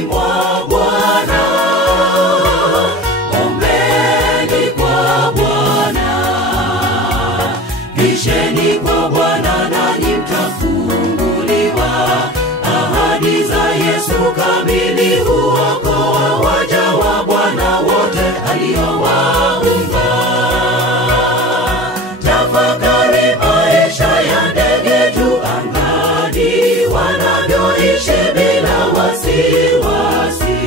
mikononi mwa Bwana. Ombeni kwa Bwana, bisheni kwa Bwana nanyi mtafunguliwa. Ahadi za Yesu kamili huokoa waja wa Bwana wote aliowaumba. Tafakari maisha ya ndege juu angani, wanavyoishi bila wasiwasi.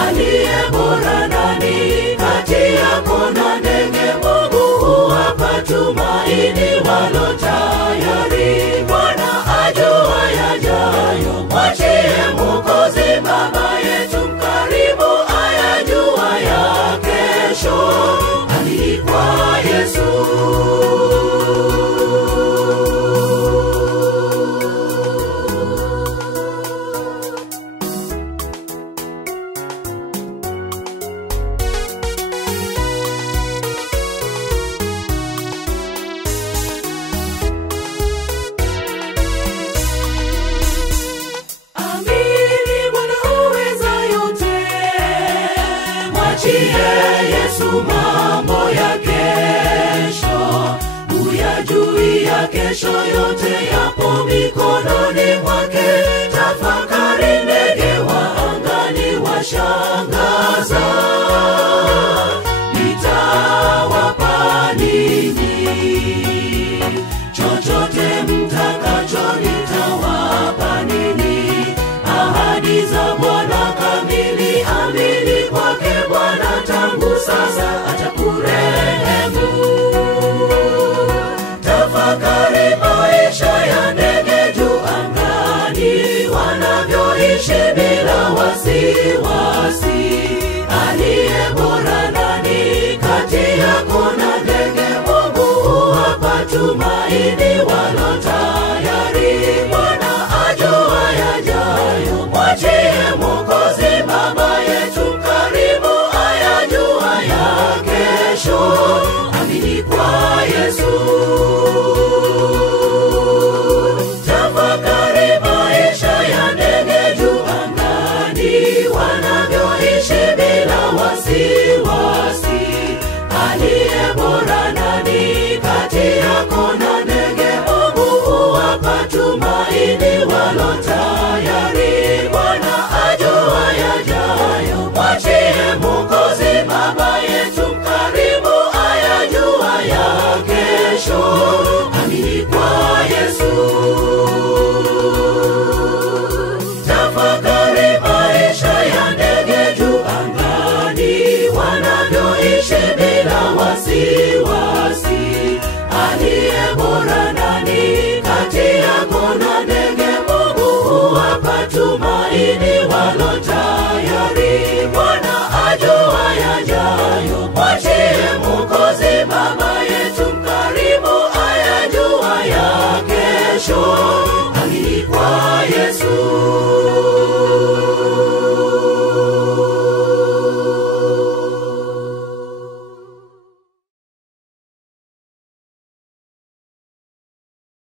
Aliye bora nani kati yako na ndege? Mungu huwapa tumaini walo tayari. Bwana ajua yajayo, mwachie Mwokozi. Baba yetu mkarimu ayajua ya kesho. Aliitwa Yesu. Yesu mambo ya kesho, uyajui ya kesho yote yapo mikononi mwake. Tafakari ndege wa angani washangaza, nitawapa nini? Chochote mtakacho nitawapa nini? Ahadi za Bwana kamili, amini kwake Bwana tangu sasa atakurehemu. Tafakari maisha ya ndege juu angani, wanavyoishi bila wasiwasi. Aliye bora nani kati yako na ndege? Mungu huwapa tumaini